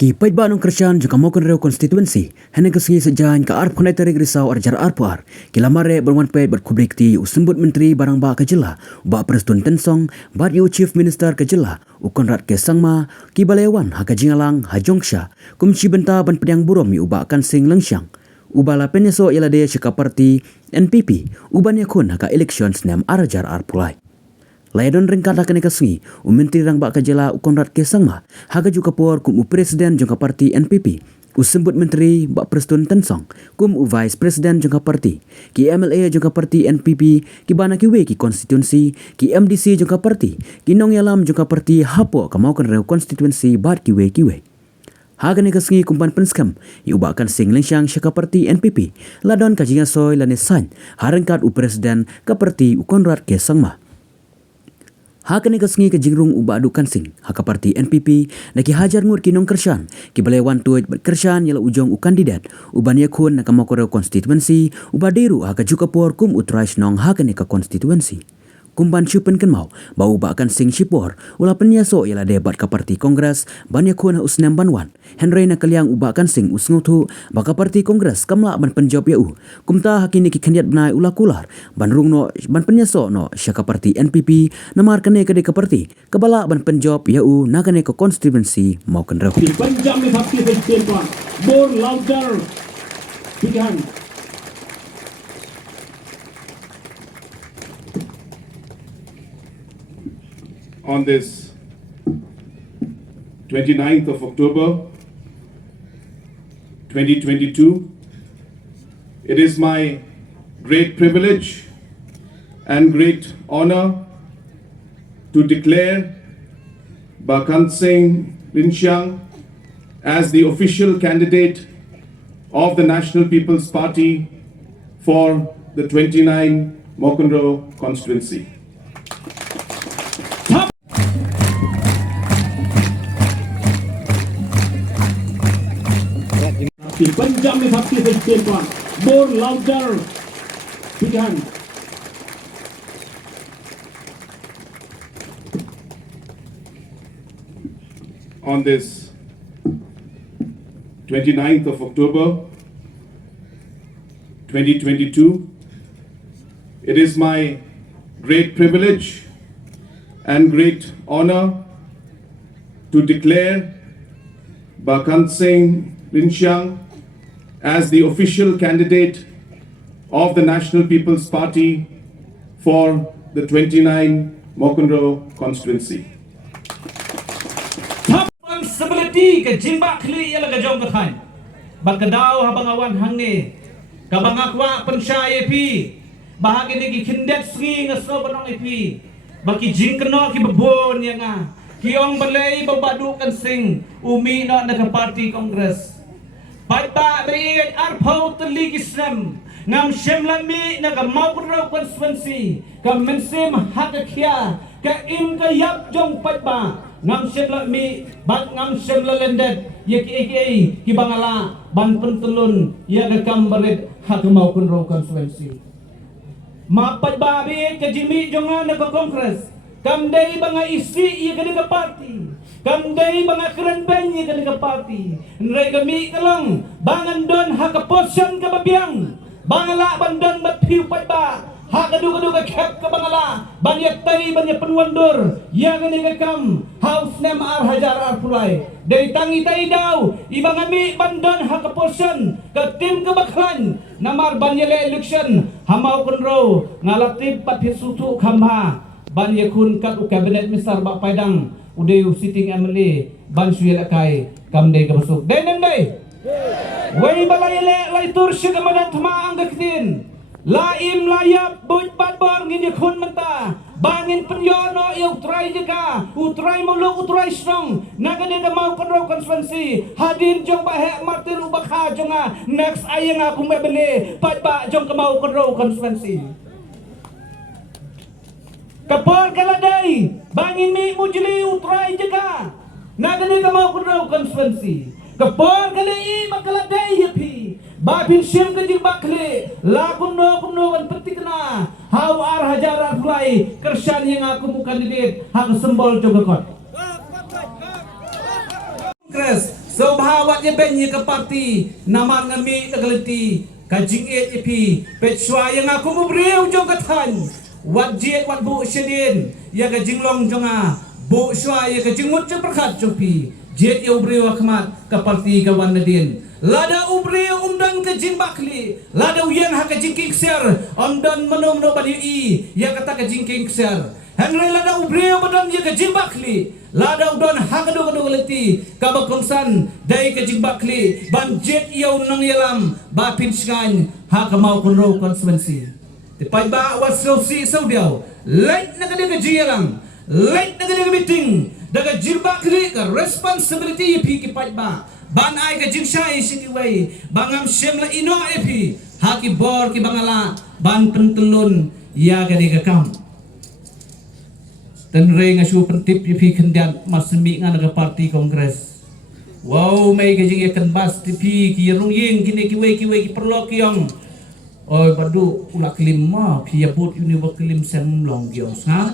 Ki paid ba nung Krisyan juga mau kenreu konstituensi hanya kesengi sejahan ke arp konai tarik risau arjar arpuar kila mare berwan ped berkubrik ti usembut menteri barang ba kejela ba Presiden Tensong bat yu chief minister kejela ukonrat ke sangma ki balewan ha kajingalang ha jongsha kumci benta ban pedang burom yu ba kan sing lengsyang ubala penyeso ila de cheka parti NPP uban yakun ha ka elections nem arjar arpulai Laidon ringkat akan kesengi, menteri rang bak kejela ukonrat ke sangma, haga juga por kum presiden jangka parti NPP, usembut menteri bak Presiden Tensong, kum vice presiden jangka parti, ki MLA jangka parti NPP, ki bana kiwe ki konstituensi, ki MDC jangka parti, ki nong yalam jangka parti hapo kamau kan reu konstituensi bat kiwe. Haga ni kesengi kumpan penskam, iubakan sing lengsyang syaka parti NPP, ladon kajingan soy lanesan, harengkat presiden ke parti ukonrat ke sangma. Hak ni kesengi ke jingrung uba adukan sing hak parti NPP naki hajar ngur kinong Krisyan ki balewan tuaj Krisyan yala ujong u kandidat uban yakun nak mau koreu konstituensi uba deru hak juga por kum utrais nong hak ni ke konstituensi kumban syupen kan mau bau bakan sing syipor ula penyaso yala debat ke parti kongres ban yakun usnam banwan Henry nak kaliang uba kan sing usngutu baka parti kongres kamla ban penjawab yau kumta hakini ki kandidat benai ula kular ban rungno ban penyaso no syaka parti NPP namar kene ke parti kebala ban penjawab yau nakane ke konstituensi mau kan reu Punjab में सबसे सस्ते पर more louder begin on this 29th of October 2022 it is my great privilege and great honor to declare Bakant Singh Linsyang as the official candidate of the National People's Party for the 29 Mokunro constituency. Punjab में सबसे सस्ते पर more louder begin On this 29th of October 2022, it is my great privilege and great honor to declare Bakant Singh Linsyang as the official candidate of the National People's Party for the 29 Mokunro constituency. Responsibility ke jimbak kli ialah gajong kekan. Bakadau habang awan hang ni. Kabang akwa pensya AP. Bahagi ni ki kindet sengi ngaso banong AP. Baki jing kena ki bebon yang ah. Ki ong balai babadu kan sing umi nak nak parti kongres. Pada beri arpau terli kisram. Ngam syemlami nak mau kurau konstituensi. Kam mensim hak kia. Ka im ka yap jong pada. Ngam syemlami bak ngam syemlalendet. Ya ki ki bangala ban pentelun ya gekam berit hak mau kurau konstituensi. Mapat babi ke jimi jongan nak kongres. Kam dai banga isi ia ke parti. Kam dai banga keren banyi ke parti. Nrai kami kalong bangan don hak posan ke babiang. Bangala bandon bathiu pada. Hak kadu ke kep ke bangala. Banyak tai banyak penwandur. Ya ke kam haus nem ar hajar ar pulai. Dari tangi tai dau ibang ami bandon hak posan ke tim ke baklan. Namar banyele election hamau kunro ngalatip patisutu khamha. Ban yakun kat kabinet misar bak padang udayu sitting MLA ban suya lakai kamdai ke besuk dai wei balai lai tur syek madan thma ang gaktin laim layap buj badbar ngin yakun menta bangin penyono yang utrai jeka utrai muluk utrai strong nagane ka mau kontrol konstituensi hadir jong bahek martir ubakha jonga next ayang aku mebele padba jong ka mau kontrol konstituensi Kapal kaladai, bangin mi mujli utrai jeka. Nagani ka mau kunraw konstituensi. Kapal kalai makaladai yapi. Babin syem ka jing bakli. La kumno kan petikna. Haw ar hajar fulai. Krisyan yang aku mu kandidat hang sembol jogakot. Kongres so bahawat ye ben ye ke parti naman ngami nagaliti kajing EP pechwa yang aku mubriu jong kathan wat jet wat bu shedin ya kajing long jonga bu shwa ye kajing mut perkhat jopi jet ye ubriu akhmat ke parti kawan nadin lada ubriu umdan kajing bakli lada uyen ha kajing kingser umdan manom no badi ya kata kajing kingser Henry lada ubriu badan ye kajing bakli lada udon hakadu leti kabakonsan dai kajing bakli ban jet yau nang yalam ba pinskan ha kamau kunro konsumensi tipai ba wasro si saudiau late na kada kajing yalang late na kada meeting daga jirbakli ka responsibility pi kipai ba ban ai kajing shai siniway bangam shemla ino epi haki bor ki bangala ban pentulun ya gadi kam dan reng asu pentip pi kendian masmi ngana ke parti kongres wow mai ke jing ikan bas pi ki rung ying kini kiwe ki perlo kiong oi badu ulak lima pi abut univer kelim sem long kiong sa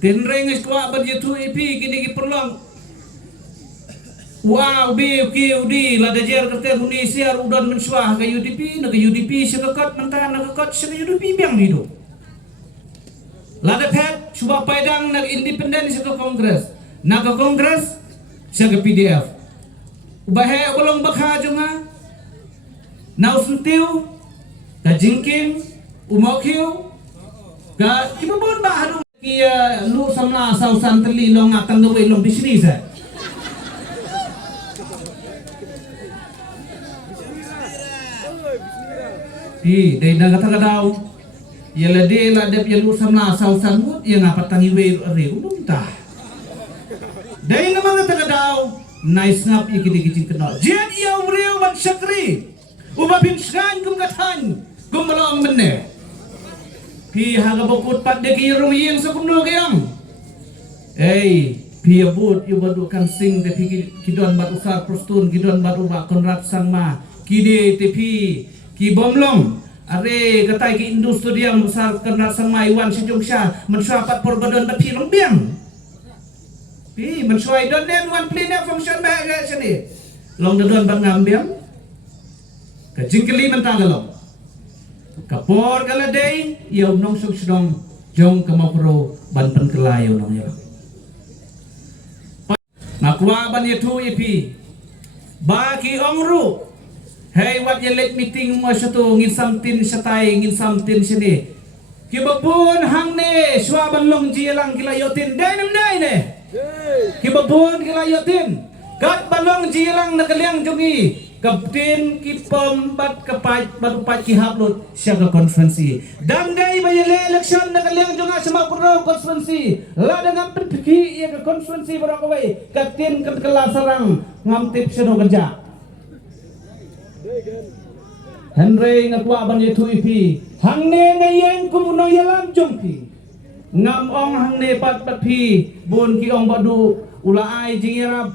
dan reng asu ban yetu pi kini ki perlo wow BQD la dajer kate Indonesia udon menswah ke UDP na ke UDP sekakot mentang na kakot se UDP biang hidup la da pet cuba padang na independen se kongres na ke kongres se ke PDF ubahe bolong bakha junga na usuntiu ka jingking umokhiu ka kibabon ba hadu ki lu samla sausan terli long akan gawe long bisnis dai na kata kadau ya lade la dep ya lu samna sausan mut ya ngapa tangi we re udum ta dai na mga kadau nice ngap ikidi kicing kenal jet ya umriu ban syakri uba bin skan kum kathan kum malong menne pi haga bokut pat de ki rum yeng sakumno kyang pi abut yu badu kan sing de pi kidon bat usar prostun kidon batu ba konrat sangma kide te pi ki bomlong are katai ki industri yang besar kena semai wan sejungsha mensyapat perbadon tapi lombiang pi mensuai don den wan plina function ba ga sini long don bang ngambiang ka jingkeli mentang galong kapor galadei yau nong suk sedong jong kamapro ban pen kelayo nong ya makwa ban yetu ipi baki ongru hey what you let meeting mo satu ngin samtin satai ngin samtin sini kibabun hang ne swa banlong jilang kilayotin dainem daine kibabun kilayotin kat balong jilang nakaliang jungi kapten kipom bat kapat barupat kihaplut siaga konferensi dan dai bayele election nakaliang junga sama pro konferensi la dengan pergi ia ke konferensi barakawai kapten kelas sarang ngamtip seno kerja Henry ngakwa ban yetu ipi hangne ngayeng kumuno yalam jongpi ngam ong hangne pat pi bun ki ong badu ula ai jingirap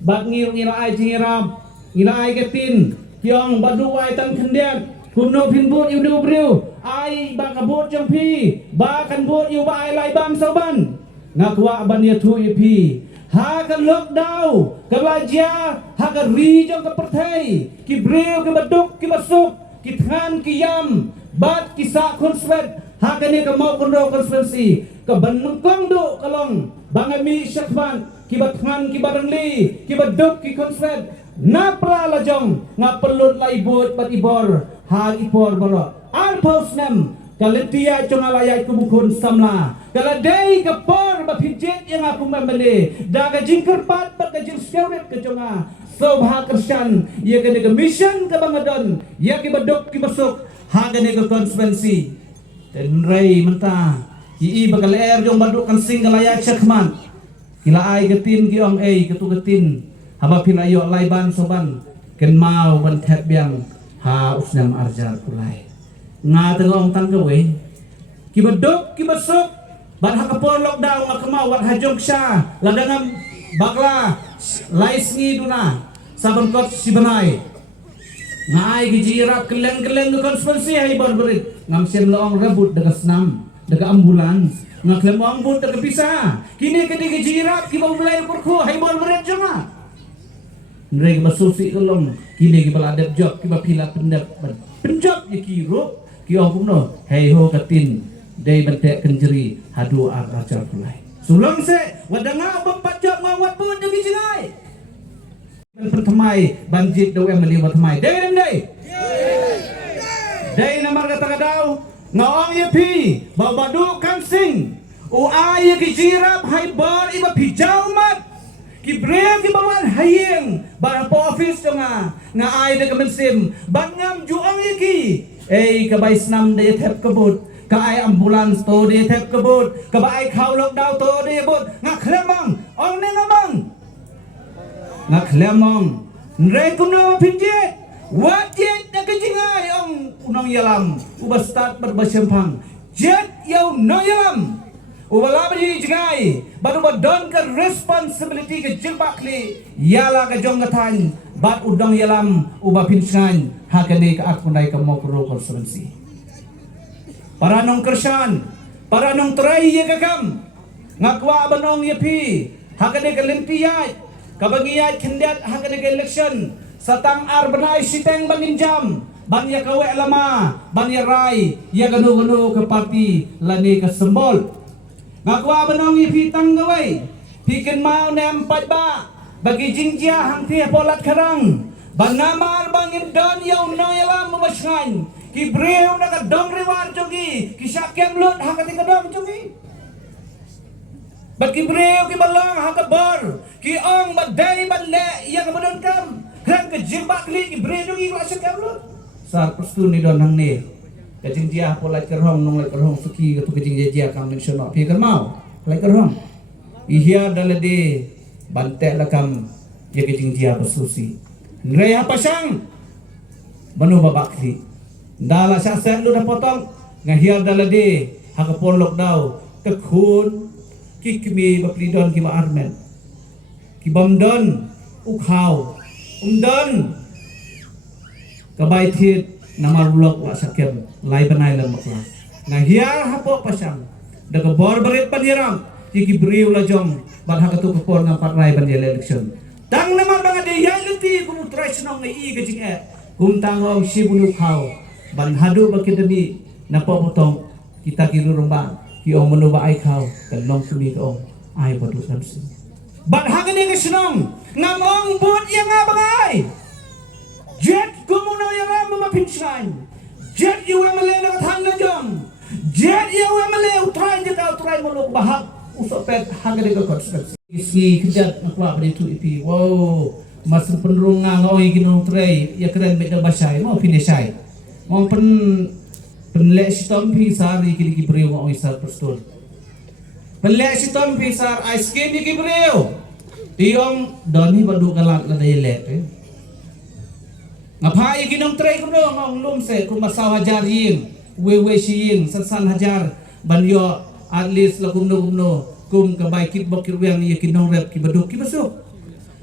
bat ngil ngila ai jingirap ngila ai ketin ki ong badu ai tan kendian kumno pin bun yu du briu ai ba kabut jongpi ba kan but yu ba ai lai bam soban ngakwa ban yetu ipi hakan lockdown kelaja hakan rijong ke pertai ki breu ke baduk ki masuk ki than ki yam bat ki sa konsvet hakan ni ke mau kondo konferensi ke banungkong do kalong bangami syakban ki bathan ki barangli ki baduk ki konsvet napra lajong ngapelut laibut bat ibor hal ipor baro alposnem kaletia congalayai kubukun samla kaladai kapor bapijit yang aku membeli daga jingker pat bat kajing skewret keconga sobha kersan ia kene ke mission ke bangadon ia ke badok ki masuk hagane ke konferensi dan rai mentah i bakal air jong baduk kan sing kalayai chakman kila ai getin ki ong ketu getin haba pilayo laiban soban ken mau ban thet biang ha usnam arjar kulai nga tengong tang gawe kibadok kibasok ban hakapor lockdown nga kemau wat hajong sya ladangam bakla lais ngi duna sabon kot sibanai nga ai gijirap keleng-keleng ke konferensi ai barberit ngam sen loong rebut degas nam daga ambulans ngaklem ambut daga pisa kini kedi jirap ki bau mulai kurku hai bol meret jama nrei basusi kolom kini ki baladap job ki bapila pendap penjob ye ki ro ki omno hei ho katin dei bantek kenjeri hadu arajar pulai sulong se wadanga bempat job ngawat pun degi jingai pertamai banjit dawe meli pertamai dei dei namar kata kadau ngaong ye pi babadu kansing o ay ki jirap hai bar iba pijau mat ki brave ki bawan hayeng bara po office nga ay de kemensim bangam juang ye ki kabay snam de thep kabut ka ay ambulans to de thep kabut ka ba ay khaw lockdown to de but nga khlemang ong ne ngamang nga khlemang nrei kuno pinjet wajib nak jingai ong unang yalam ubastat berbasempang jet yau no yalam ubala beri jingai baru badon ke responsibility ke jilbakli yala ke jong kathan bat udang yalam uba pinskan hakane ke akunai ke mokro konsumensi para nong kersan para nong trai ye kakam ngakwa banong yepi hakane ke lempiyat kabangiyat kendat hakane ke election satang ar benai siteng bangin jam ban ya kawe lama ban ya rai ya ganu ke parti lani ke sembol ngakwa benong ipi tang gawe piken mau ne empat ba bagi jingjia hang tie polat karang ban namar bangin don yau no yalam memasngan ki breu na ka dong rewar jogi ki syakem lut hakati ka dong jogi bagi breu ki balang hakabor ki ong badai banle ya ka badon kam kan ke jimbak li ki breu jogi ka syakem lut sar perstu ni don hang ne ke jingjia polat karong nong lai karong suki ke tu ke jingjia kam mention pi kan mau lai karong ihya dalade bantek lakam ya ke jingjia persusi ngrei apa sang banu babakli dala syaset lu dah potong ngahir dalade hakapon lockdown ke khun ki kimi baplidon ki ma armen ki bamdon ukhaw umdon kabai thit namar blok wa sakem lai banai lam bakla ngahir hapo pasang daga bor berit paniram ki briu la jom ban hakatu kapor ngampat rai ban election tang naman banga de yang leti kum tresnong ngai ke jing kum tangong si bunu khau ban hadu bakidani napa potong kita kiru rumba ki ong menuba ai khau kan long sumi ko ong ai badu samsi ban hagani ke senong ngamong bot yang abangai jet kumuno yang mama pinsai jet yu mele na thang na jom jet yu mele utrai je ka utrai molok bahak usok pet hagani ke konstruksi isi kejat nakwa pada itu ipi wow mas penrung ngau ikinong tray ya keren beda basai mau finishai mau penlek sitom pisar iki kibreu mau isar pastol penlek sitom pisar ice cream iki kibreu tiong doni badu galak la dai let ngapa ikinong tray kuno ngong lum se ku masaw hajar yin wewe shiyin san hajar banyo at least la kumno kum kabay kit bokir yang ya kinong rep ki baduk ki basuk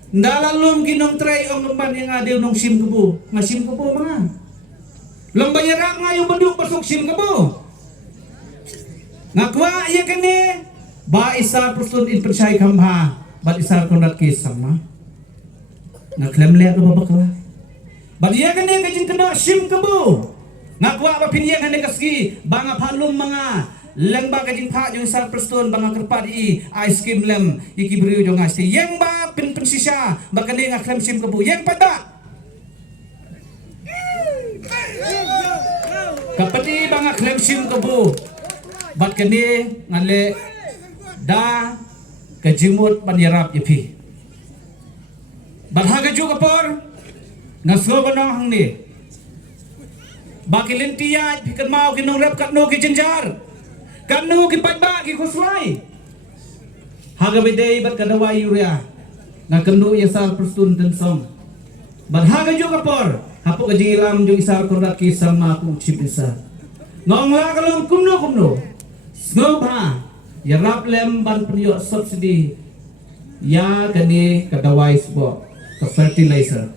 ndalalum kinong tray ong lemban yang adil nong sim kebu ngasim kebu mga lembay rak ngayong baduk basuk sim kebu ngakwa ya kene ba isar persun in persai kamha ba isar kondat kisama ngaklemle ka babakla ba ya kene kajin kena sim kebu ngakwa ba piniyang hane kaski banga palum mga leng ba kajing pha jong sar perston banga kerpat I ice cream lem iki briu jong asti yang ba pen sisa ba kane ngaklem sim kebu yang pada kapati banga klem sim kebu bat kane ngale da kajimut panirap ipi bat haga juga por ngaso banong hang ni bakilin tiat pikan mau kinong rep katno ki jenjar kanu ki padba ki kuslai haga bedei bat kadawai yuria na kanu yasar perstun dan song bat haga juga por hapo kajing ilam jo isar kondat ki sama ku chip isa ngong la kalong kumno ngobha ya rap lem ban penyo subsidi ya kani kadawai sbo ke fertilizer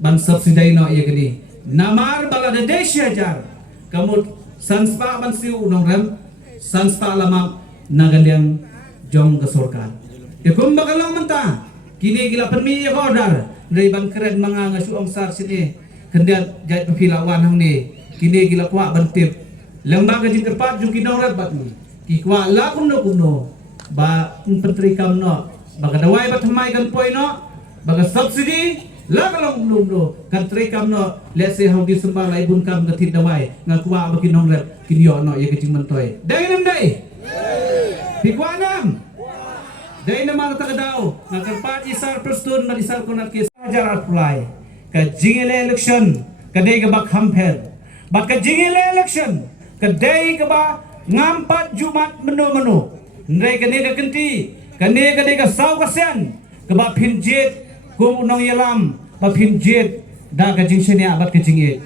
ban subsidi no ya kani namar Bangladesh ajar kamu sanspa ban siu unong rem sanspa lama nagaliang jong kesurkan ke kum bakalang menta kini gila permi ya order dari ban keren mga ngasuong sar sini kendian jait pepilawan hang ni kini gila kuat bantip lembaga jing kerpat jung kinong rabat ni ki kuat la kuno ba menteri kamno baga dawai bat mai kan poi no baga subsidi la kalong no kan tri kamno let's say how di sembah lai bun kam gatit dawai ngakwa ba kinong rat kinyo no ye kecing mentoi dai nam dai pi kuat nam dai nam ta kadau ngakarpat isar perstun madisar kunat ke ajar apply ka jingile election ka dai ka bak hamper ba ka jingile election ka dai ka ba ngampat jumat menu ndai ka ne ka kenti ka ne ka dai ka sau ka sen ka ba pinjet ku nong yalam ba pinjet da ka jing sene abat ka jinge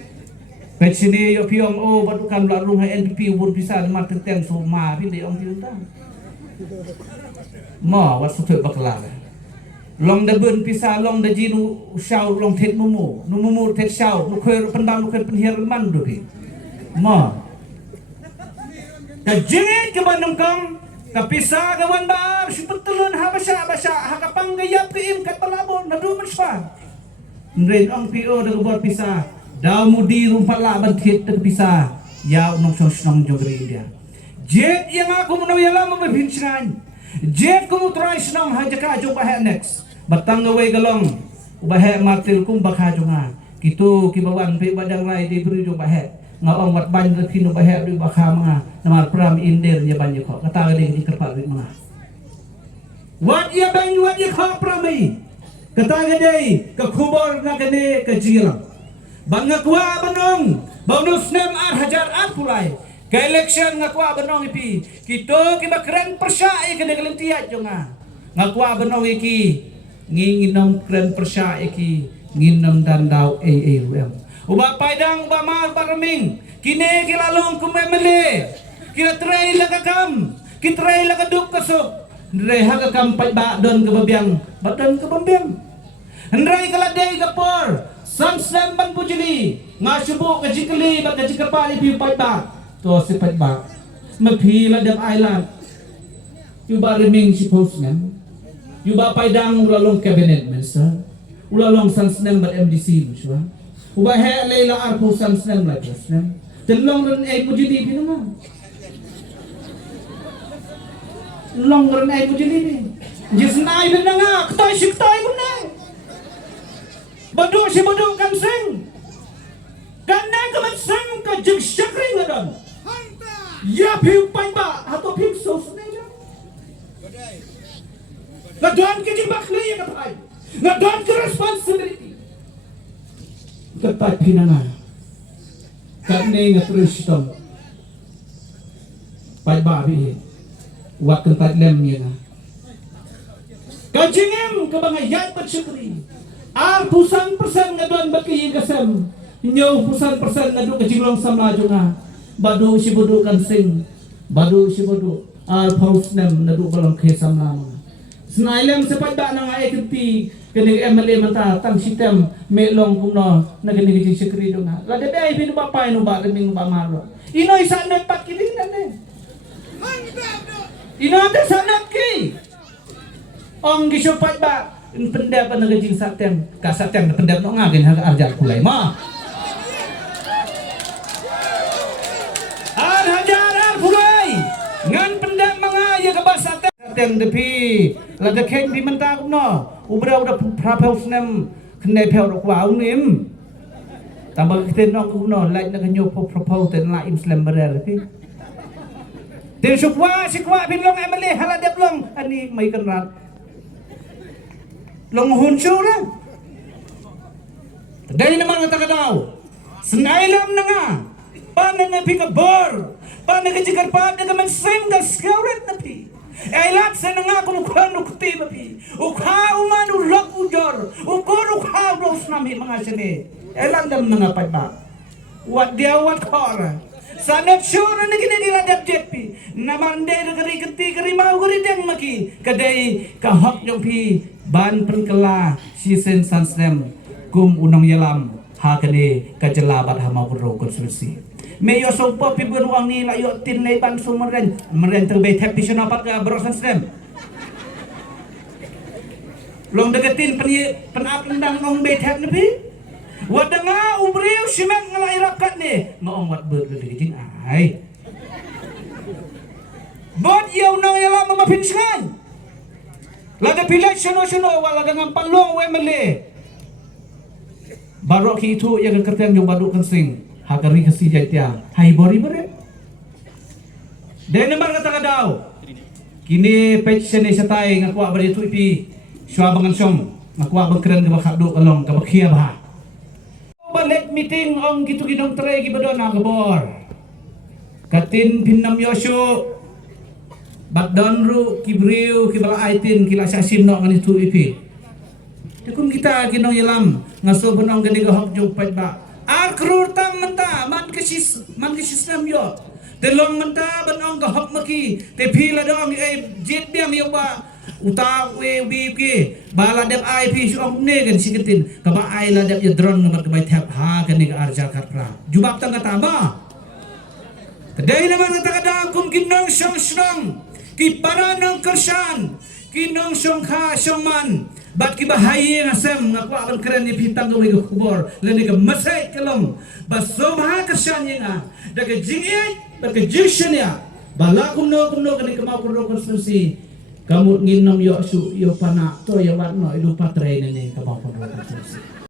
pe sene yo piong o ba dukan la rung ha NPP bun pisa ma teng so ma pi de ong ti ta mo wat su thoi bakla long da bun pisa long da jinu shau long thet mumu thet shau nu khoi pendam nu khoi penhiar man do pi mo ka jinge ke banam kang ka pisa ka wan bar sipetulun ha basha ha ka panggayap ke im kat palabon na du manspa ndren ong PO da bor pisa da mudi rumpala ban thet te pisa ya nong song jogri india jet yang aku menaw yala mo bincang jet ko try snong ha jaka jo ba next batang gawai galong ubahe martil kum bakha jonga kitu kibawan pe badang rai di beri jo bahe ngaong wat ban re pinu bahe di bakha mga namar pram inder nya ban ko kata gade di kerpat ri mga wat ya ban wat ya kha pramai kata gade ke khubor na gane ke jira bangakwa banong bonus nem ar hajar ar pulai ke election ngakwa banong ipi kito kibakran persya ke neglentiat jonga ngakwa banong iki nginginom kren persya iki nginom dandau ruem uba paidang uba mar baraming kini kilalong kumemele kira tray lakakam kitray lakaduk kasuk ndre hagakam paiba don kebabiang badan kebambiang ndray kaladai kapor samsam ban pujili ngasubu kajikli bat kajikapa ipi paiba to si paiba maphi ladam island uba reming si postman Yuba paidang ulalong cabinet minister, ulalong sansnem bat MDC muswa. Uba he leila arpo sansnem la president. Telong ren ay pujili pino mo. Long ren ay pujili ni. Jisnai ben nga, ktoy siktoy mo na. Badu si badu kan sing. Kanay ka man sing ka jig shakring na don. Ya piu paiba hato piu sos na. Ngadon ke jimbak ni yang kapai. Ngadon ke responsibility. Kapai pinana. Kane ngaterus tom. Pai babi. Wak kentat lem ni na. Kajingem ke bangayat patsyukri. Ar pusan-persen ngadon baki kasem. Nyaw pusan-persen ngadon kajinglong sama junga. Badu si budu kan sing. Badu si budu. Ar pausnem nadu balang kesam lama. Senailem sepat ba nang ay kiti kini MLA manta tang sistem melong kuno na kini kiti sekri do nga la debe ay binu ba pay no ba leming ba maro ino isa na pat kini nane ino ate sanap ki ong gisupat ba pendap na gajing satem ka satem na pendap no ngagin ha arjat kulay ma ar hajar ar kulay ngan pendap mga ya ka ba satem depi lada keng di menta kuno ubra udah prapel snem kene pel kwa unim tambah kita nok kuno like nak nyo propose ten la islam berer pi ten supwa sikwa bin long emele haladep long ani mai kan rat long hun sura dari naman kata kadau senailam nga panen pi ka bor panen ka jikar pa ka man sem ga skawret na pi Elat senanga kuno kuno kuti babi. Ukha umanu lok ujor. Ukuru ukha dos nami mga sini. Elan dam mga paiba. Wat dia wat kora. Sanat sure na gini dila dap jepi. Namande kari keti kari mau kari deng maki. Kadai kahok yung pi ban perkela sisen sansnem kum unong yalam hakane kajelabat hamau kuro konstitusi. May yo so po pi beruang ni la yo tin nei ban so meren terbe tap pi sona pat ka brosan stem. Long deketin penap lendang ong be tap ni pi. Wadanga ubriu simak ngalai rakat ni. Ngong wat ber le jing ai. Bot yo nang yala mamapin sengai. Lada pilih sono wala dengan palong we mele. Barok itu yang kertian jom baduk kensing. Hagari kasi jaitia. Hai bori bore. Dan nembar kata kadau. Kini page sene satai ngaku abadi tu ipi. Syua bangan som. Ngaku abang keren ke bakak duk kalong ke bakia bah. Balik meeting ong gitu gidong terai ki badona gebor. Katin pinam yosyu. Bakdan ru kibriu kibala aitin kila sasim nok ngani tu ipi. Tekun kita kinong yalam ngaso benong gani gahok jog pat ba. Ar krur tam menta man kesis nam yo. Telong menta benong gahok maki te phila dong jet biam yo ba uta we bi ki bala dep ai pi song ne gan siketin ka ba ai la dep ye drone ngabat ka bai thap ha gani ga arja karpra. Jubak tang kata ba. Kedai naman kata kada kum kinong song ki para nang kersan kinong song kha song man. Bat ki bahaya ngasem ngaku akan keren ni pintang ke wego kubor leni ke masai kelong baso maha kesan yang da ke jingit da ke jishen ya bala kumno kani kemau kurno konstruksi kamu nginom yo su yo pana to yo watno idu patre nene kemau kurno konstruksi